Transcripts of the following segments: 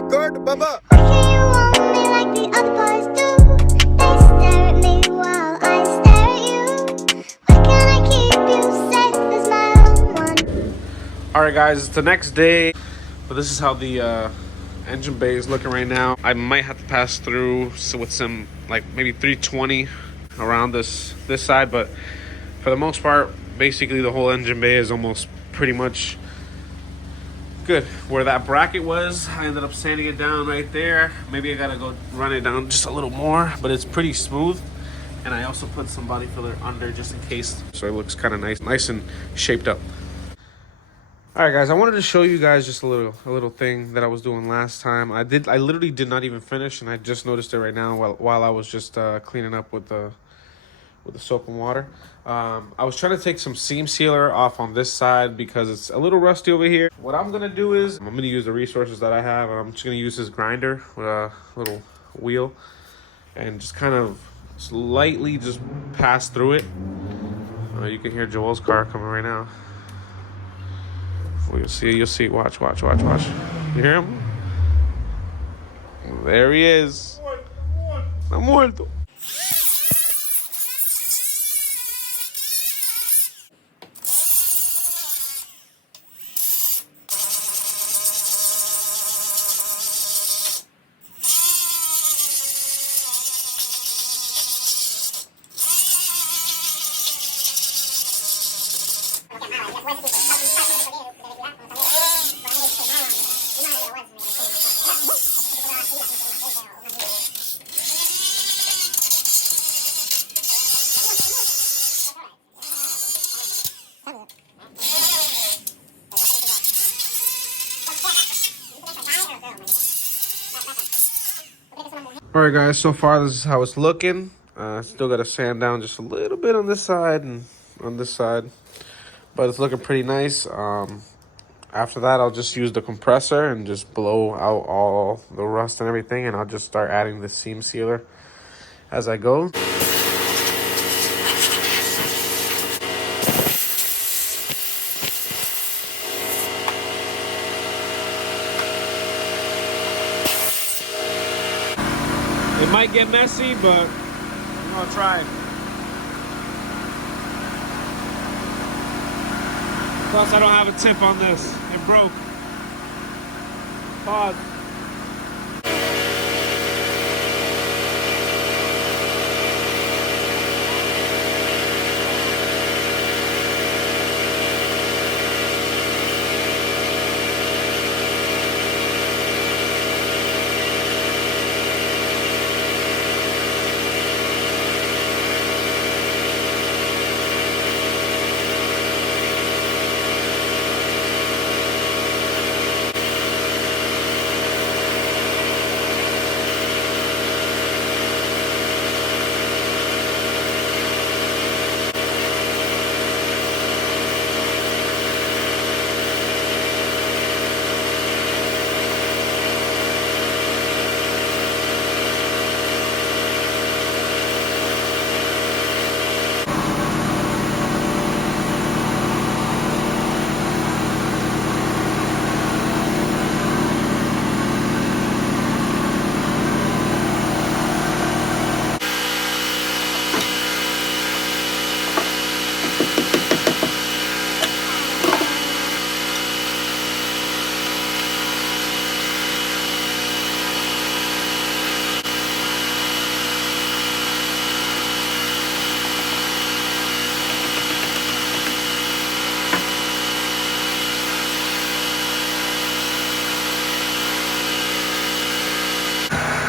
record, Baba. Why can't you want me like the other boys do? They stare at me while I stare at you. Why can't I keep you safe as my own one? Alright guys, it's the next day, but this is how the engine bay is looking right now. I might have to pass through with some, like maybe 320 around this side, but for the most part, basically the whole engine bay is almost pretty much good. Where that bracket was, I ended up sanding it down right there. Maybe I gotta go run it down just a little more, but it's pretty smooth. And I also put some body filler under just in case, so it looks kind of nice and shaped up. All right, guys, I wanted to show you guys just a little thing that I was doing last time. I literally did not even finish, and I just noticed it right now while I was just cleaning up with the soap and water. I was trying to take some seam sealer off on this side because it's a little rusty over here. What I'm gonna do is I'm gonna use the resources that I have, and I'm just gonna use this grinder with a little wheel and just kind of slightly just pass through it. You can hear Joel's car coming right now. You'll see. Watch. You hear him? There he is. Está muerto. Alright guys, so far this is how it's looking. Still got to sand down just a little bit on this side and on this side, but it's looking pretty nice. After that, I'll just use the compressor and just blow out all the rust and everything, and I'll just start adding the seam sealer as I go. It might get messy, but I'm gonna try. Plus, I don't have a tip on this. It broke. Pause.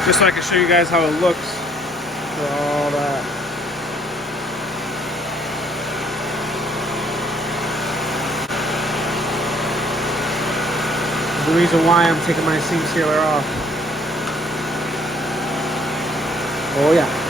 Just so I can show you guys how it looks for all that. The reason why I'm taking my seam sealer off. Oh yeah.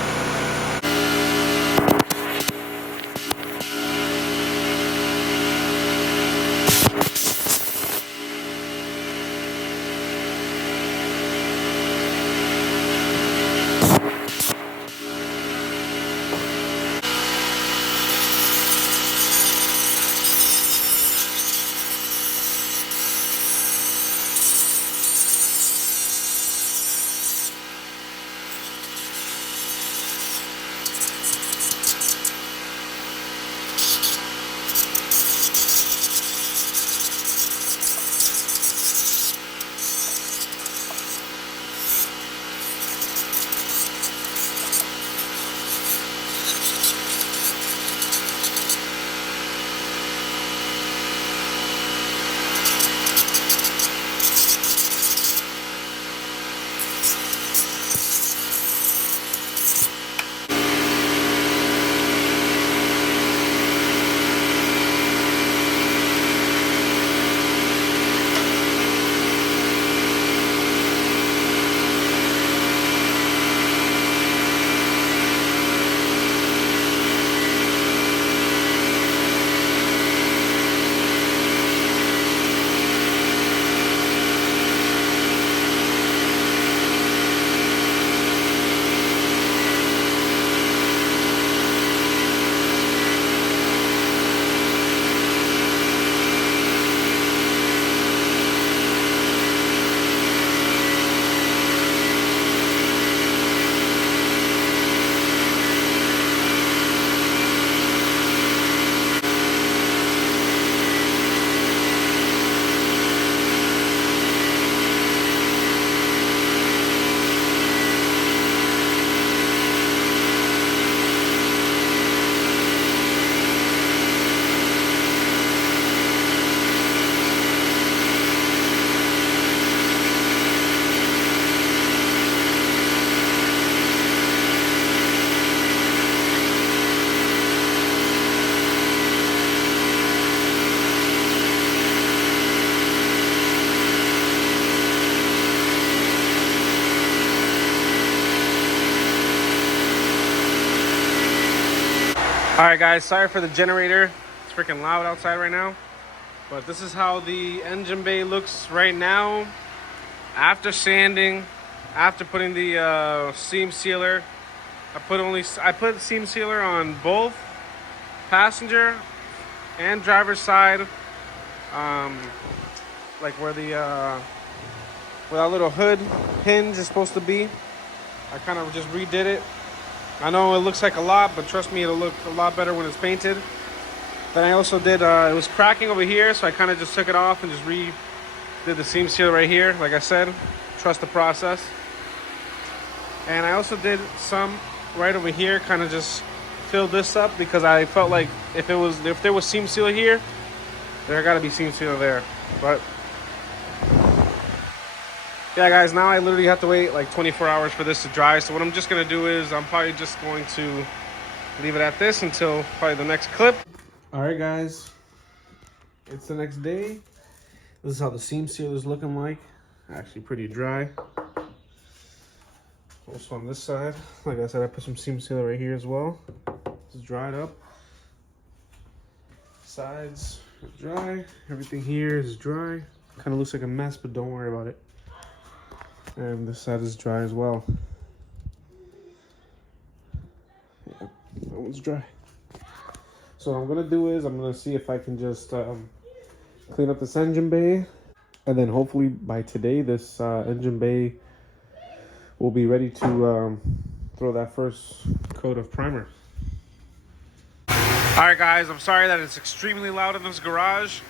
Alright guys, sorry for the generator. It's freaking loud outside right now. But this is how the engine bay looks right now. After sanding, after putting the seam sealer. I put seam sealer on both passenger and driver's side. Like where that little hood hinge is supposed to be. I kind of just redid it. I know it looks like a lot, but trust me, it'll look a lot better when it's painted. Then I also did, it was cracking over here, so I kind of just took it off and just redid the seam seal right here. Like I said, trust the process. And I also did some right over here, kind of just filled this up because I felt like if there was seam seal here, there gotta be seam seal there. But yeah guys, now I literally have to wait like 24 hours for this to dry. So what I'm just gonna do is I'm probably just going to leave it at this until probably the next clip. All right guys, it's the next day. This is how the seam seal is looking like. Actually pretty dry. Also on this side, like I said, I put some seam sealer right here as well. It's dried up. Sides are dry. Everything here is dry. Kind of looks like a mess, but don't worry about it. And this side is dry as well. Yeah, that one's dry. So what I'm gonna do is I'm gonna see if I can just clean up this engine bay, and then hopefully by today this engine bay will be ready to throw that first coat of primer. All right guys, I'm sorry that it's extremely loud in this garage,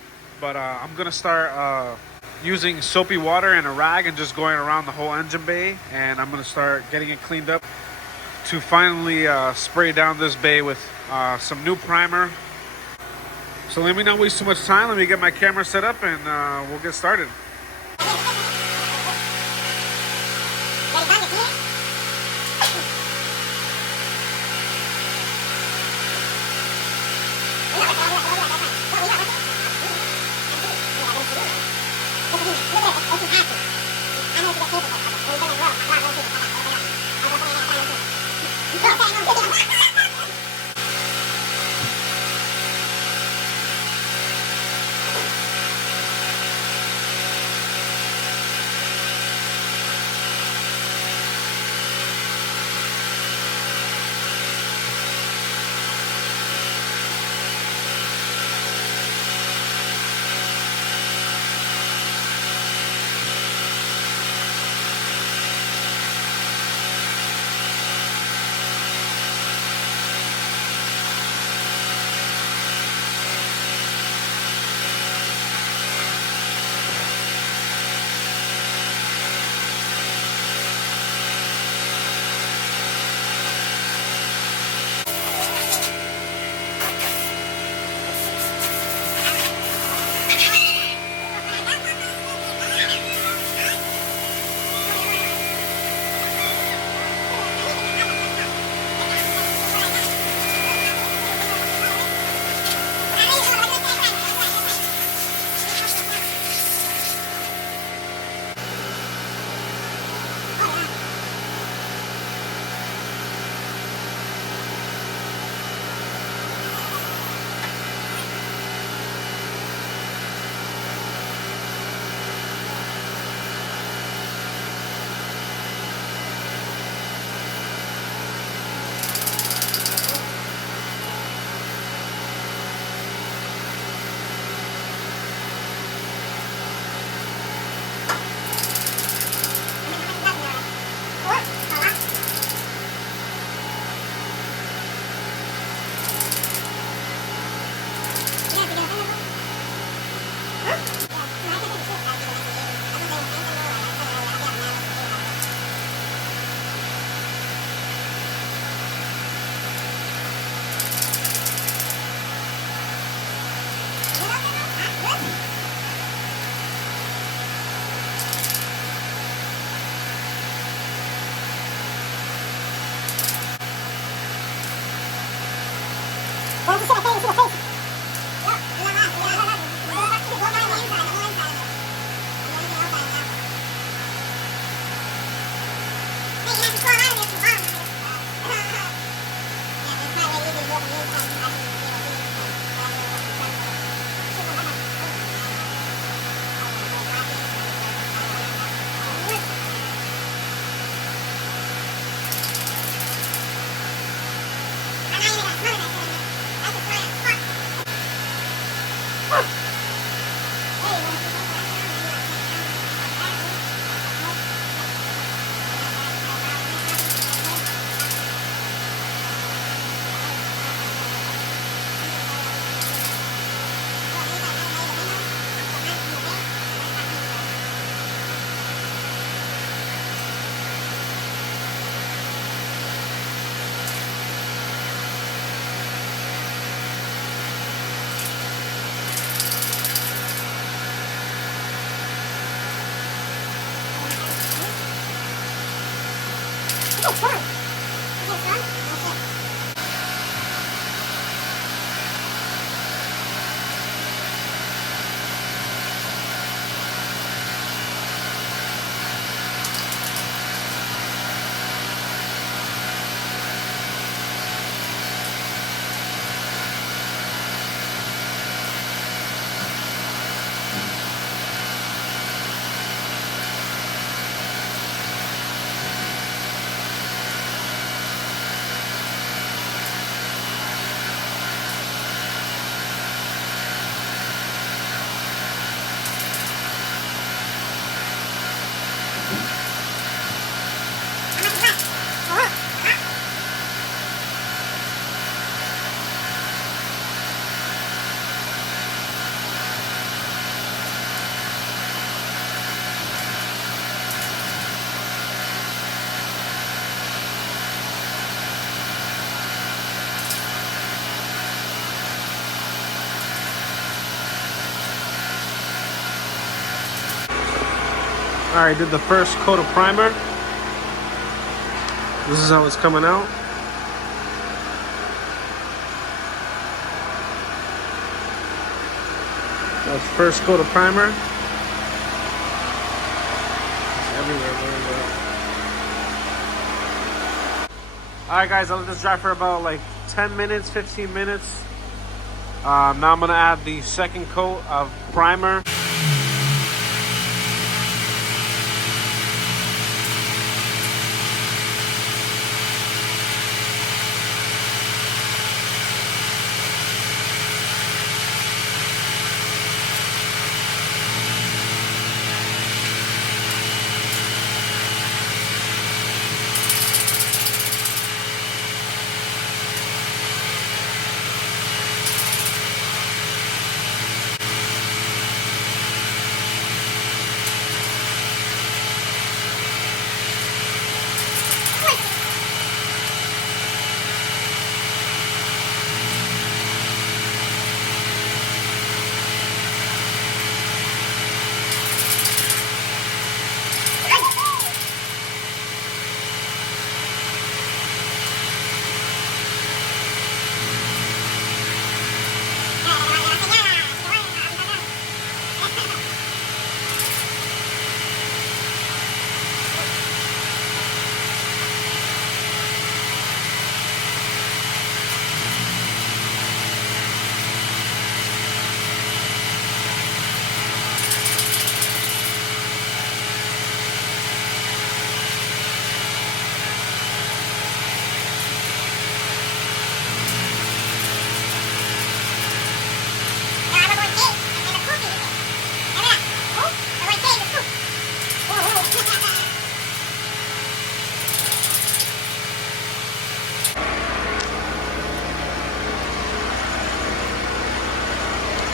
but I'm gonna start using soapy water and a rag and just going around the whole engine bay, and I'm gonna start getting it cleaned up to finally spray down this bay with some new primer. So let me not waste too much time. Let me get my camera set up and we'll get started. Alright, did the first coat of primer. This is how it's coming out. That's first coat of primer. It's everywhere. Alright guys, I let this dry for about like 10 minutes, 15 minutes. Now I'm gonna add the second coat of primer.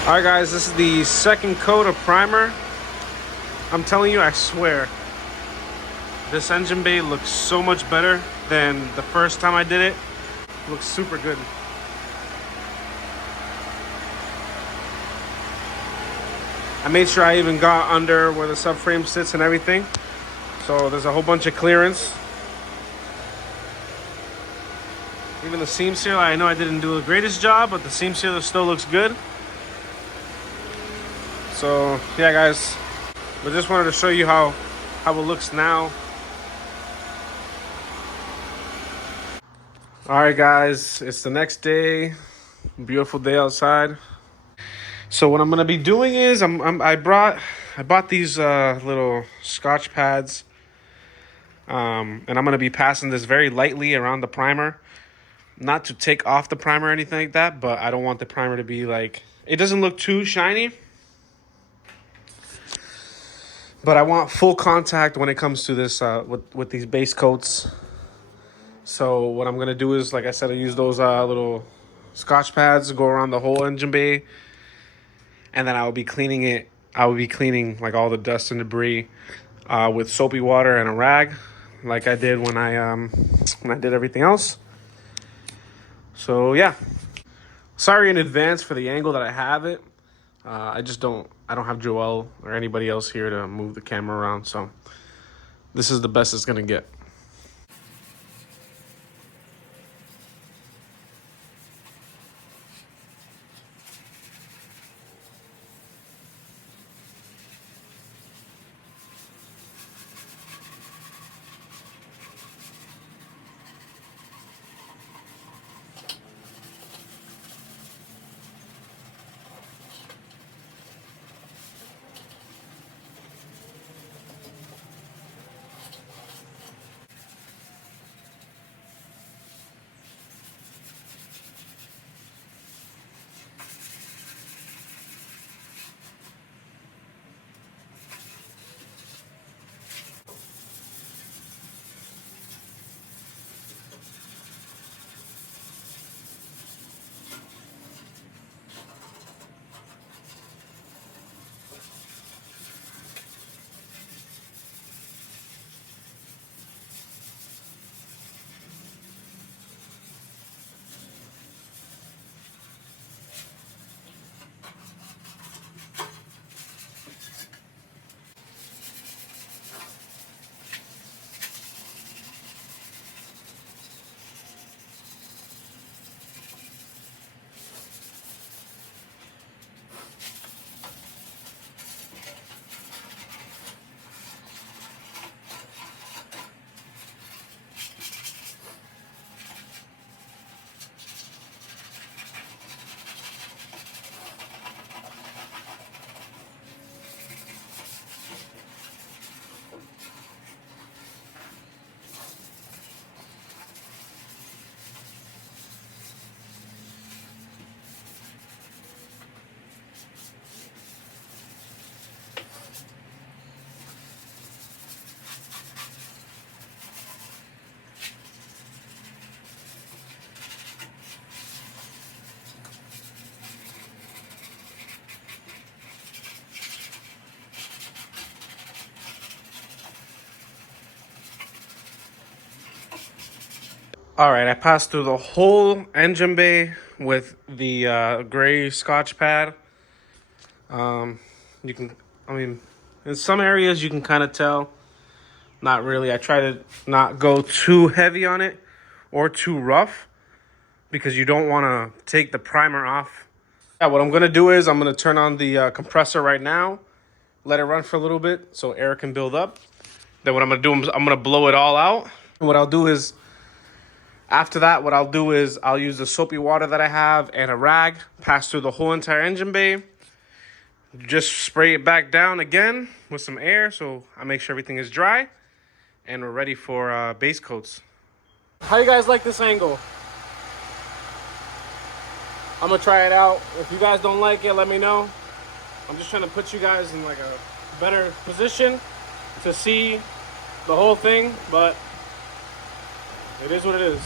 Alright guys, this is the second coat of primer. I'm telling you, I swear, this engine bay looks so much better than the first time I did it. It looks super good. I made sure I even got under where the subframe sits and everything. So there's a whole bunch of clearance. Even the seam sealer, I know I didn't do the greatest job, but the seam sealer still looks good. So yeah guys, I just wanted to show you how it looks now. Alright guys, it's the next day. Beautiful day outside. So what I'm gonna be doing is I bought these little Scotch pads, and I'm gonna be passing this very lightly around the primer, not to take off the primer or anything like that, but I don't want the primer to be like, it doesn't look too shiny, but I want full contact when it comes to this with these base coats. So what I'm gonna do is, like I said, I use those little Scotch pads to go around the whole engine bay. And then I will be cleaning it. I will be cleaning like all the dust and debris with soapy water and a rag, like I did when I did everything else. So yeah, sorry in advance for the angle that I have it. I don't have Joel or anybody else here to move the camera around, so this is the best it's gonna get. All right, I passed through the whole engine bay with the gray Scotch pad. You can, I mean, in some areas you can kind of tell. Not really. I try to not go too heavy on it or too rough because you don't want to take the primer off. Yeah, what I'm going to do is I'm going to turn on the compressor right now, let it run for a little bit so air can build up. Then what I'm going to do is I'm going to blow it all out. What I'll do is, after that, what I'll do is I'll use the soapy water that I have and a rag, pass through the whole entire engine bay. Just spray it back down again with some air so I make sure everything is dry. And we're ready for base coats. How you guys like this angle? I'm gonna try it out. If you guys don't like it, let me know. I'm just trying to put you guys in like a better position to see the whole thing, but it is what it is.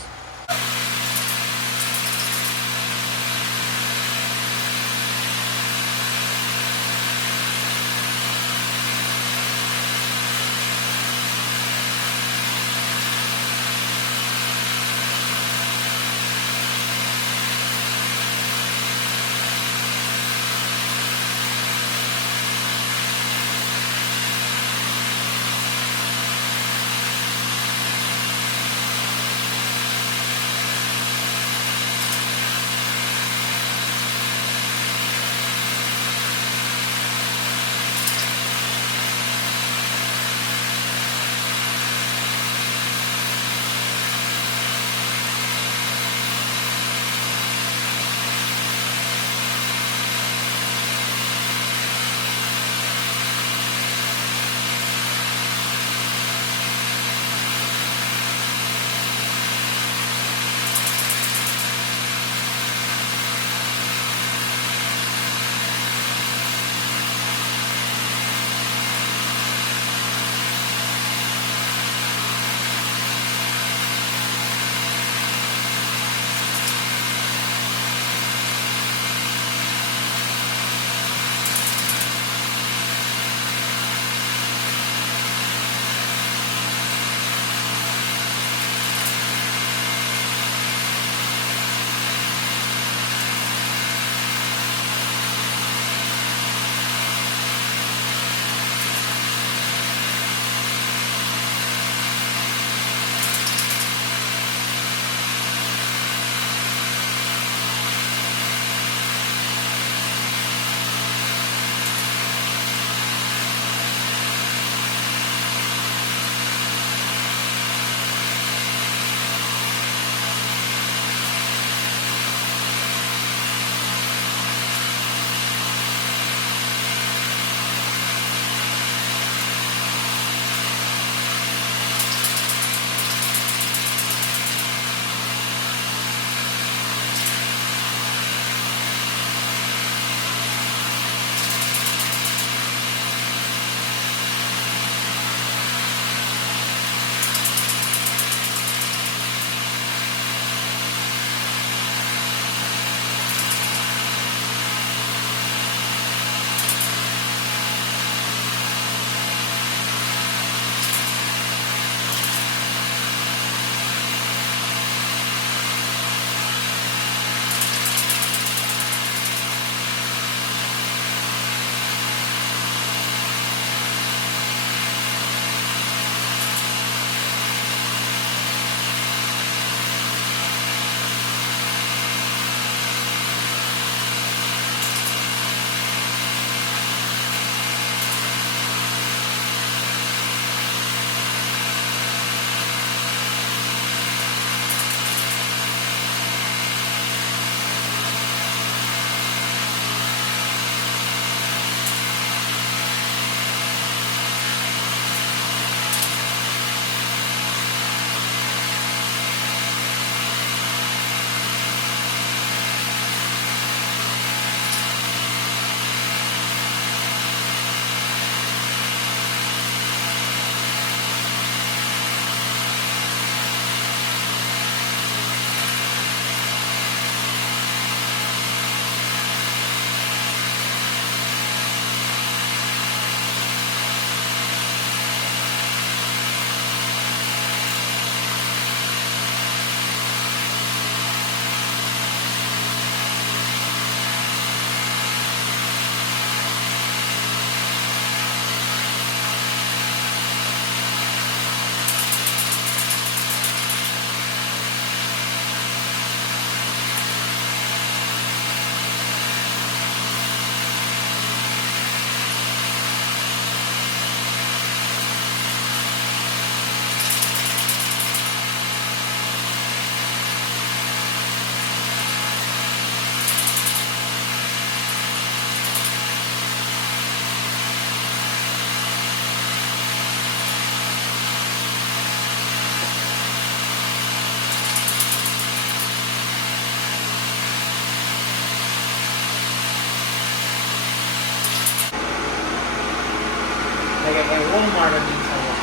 Walmart, I mean, someone.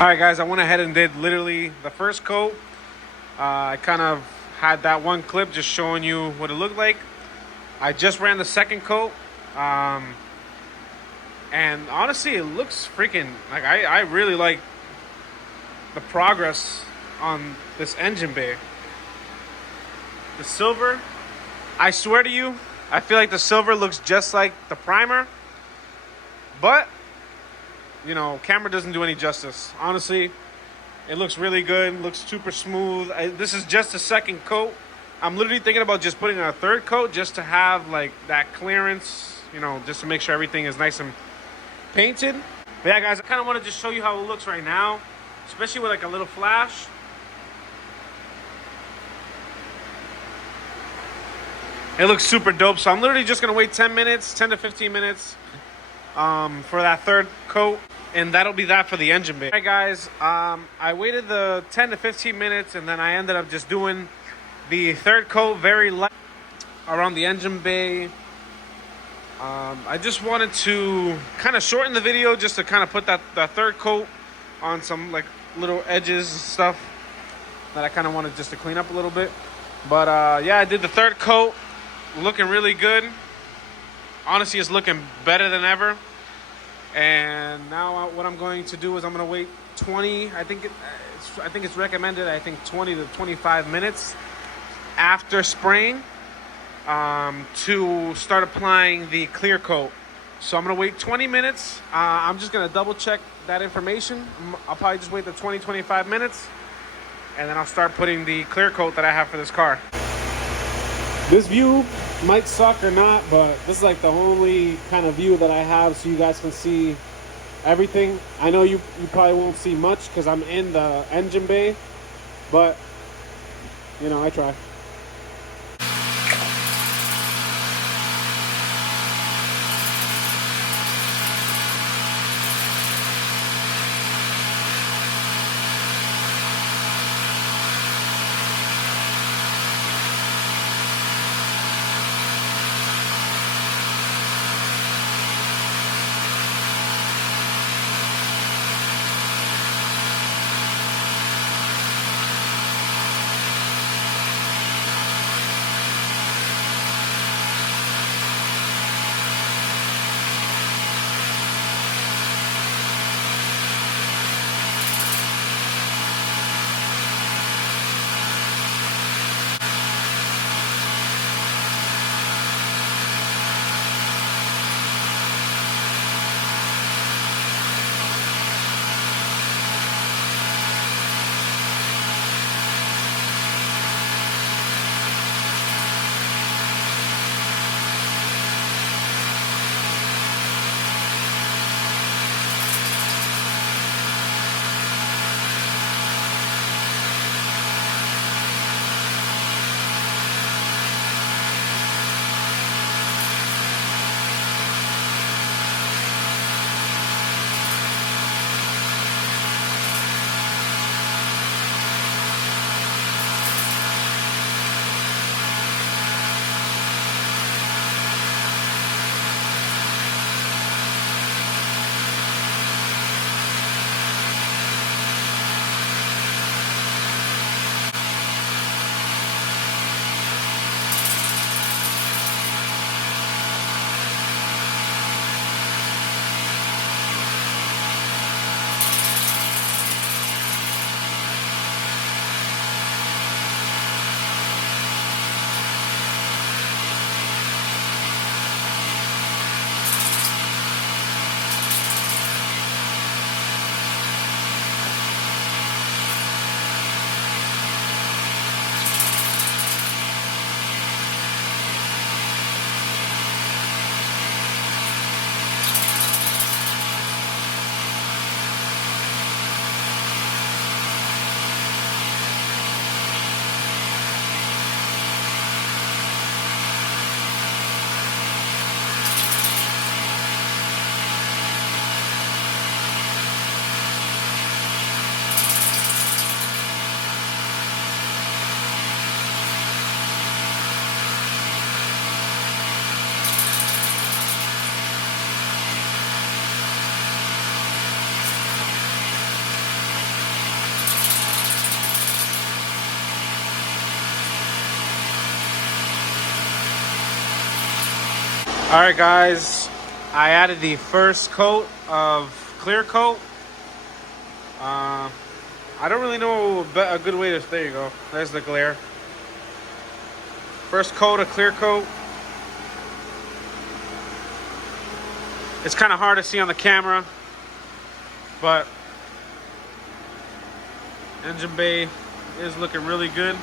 All right, guys, I went ahead and did literally the first coat. I kind of had that one clip just showing you what it looked like. I just ran the second coat. And honestly, it looks freaking, like, I really like the progress on this engine bay. The silver, I swear to you, I feel like the silver looks just like the primer. But, you know, camera doesn't do any justice. Honestly, it looks really good, looks super smooth. This is just a second coat. I'm literally thinking about just putting on a third coat just to have like that clearance, you know, just to make sure everything is nice and painted. But yeah, guys, I kind of want to just show you how it looks right now, especially with like a little flash. It looks super dope. So I'm literally just gonna wait 10 minutes, 10 to 15 minutes for that third coat, and that'll be that for the engine bay. All right, guys, I waited the 10 to 15 minutes, and then I ended up just doing the third coat very light around the engine bay. I just wanted to kind of shorten the video just to kind of put that third coat on some like little edges and stuff that I kind of wanted just to clean up a little bit. But yeah, I did the third coat, looking really good. Honestly, it's looking better than ever. And now what I'm going to do is I'm going to wait 20, I think it's recommended, I think 20 to 25 minutes after spraying to start applying the clear coat. So I'm going to wait 20 minutes. I'm just going to double check that information. I'll probably just wait the 20-25 minutes, and then I'll start putting the clear coat that I have for this car. This view might suck or not, but this is like the only kind of view that I have so you guys can see everything. I know you probably won't see much because I'm in the engine bay, but you know, I try. Alright guys, I added the first coat of clear coat. I don't really know a good way to, there you go, there's the glare. First coat of clear coat. It's kind of hard to see on the camera, but engine bay is looking really good.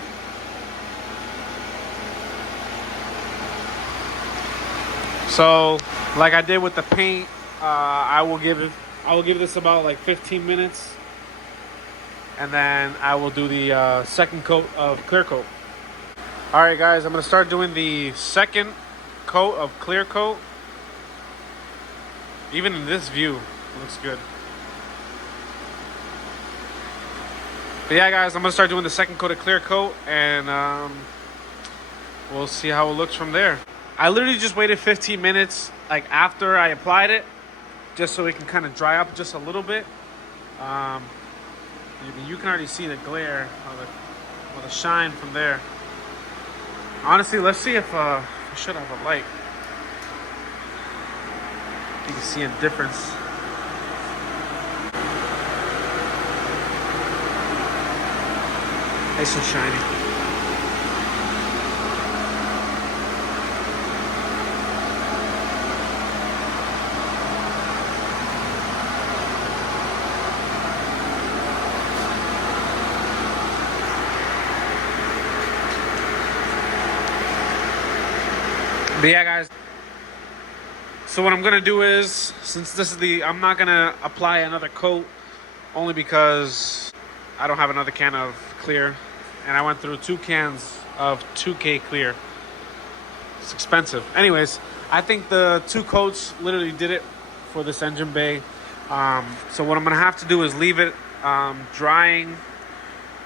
So, like I did with the paint, I will give this about like 15 minutes, and then I will do the second coat of clear coat. All right, guys, I'm gonna start doing the second coat of clear coat. Even in this view, it looks good. But yeah, guys, I'm gonna start doing the second coat of clear coat, and we'll see how it looks from there. I literally just waited 15 minutes, like after I applied it, just so it can kind of dry up just a little bit. You can already see the glare or the shine from there. Honestly, let's see if I should have a light. You can see a difference. Nice and shiny. But yeah, guys. So what I'm gonna do is, since this is I'm not gonna apply another coat, only because I don't have another can of clear, and I went through 2 cans of 2K clear. It's expensive. Anyways, I think the 2 coats literally did it for this engine bay. So what I'm gonna have to do is leave it drying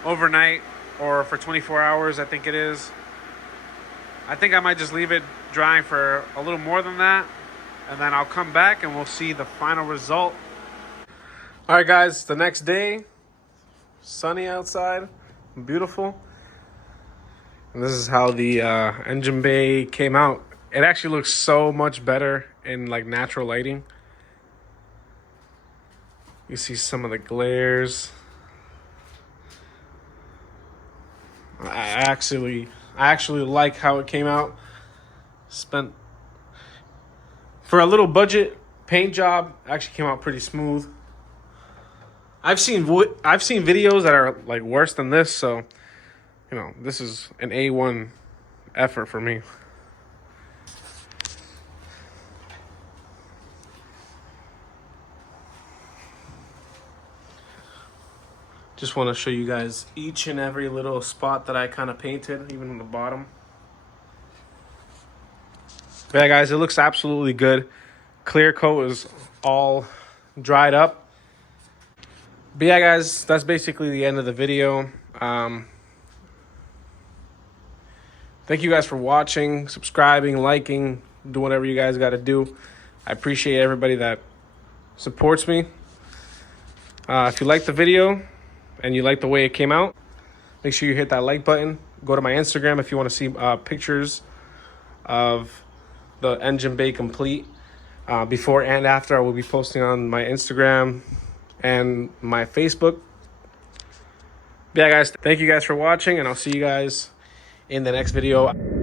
overnight, or for 24 hours, I think it is. I think I might just leave it drying for a little more than that, and then I'll come back and we'll see the final result. All right, guys, the next day, sunny outside, beautiful. And this is how the engine bay came out. It actually looks so much better in like natural lighting. You see some of the glares. I actually like how it came out. Spent for a little budget paint job, actually came out pretty smooth. I've seen videos that are like worse than this, so you know, this is an A1 effort for me. Just want to show you guys each and every little spot that I kind of painted, even on the bottom. But yeah, guys, it looks absolutely good. Clear coat is all dried up. But yeah, guys, that's basically the end of the video. Thank you guys for watching, subscribing, liking, do whatever you guys got to do. I appreciate everybody that supports me. If you like the video and you like the way it came out, make sure you hit that like button. Go to my Instagram if you want to see pictures of the engine bay complete. Before and after, I will be posting on my Instagram and my Facebook. But yeah, guys, thank you guys for watching, and I'll see you guys in the next video.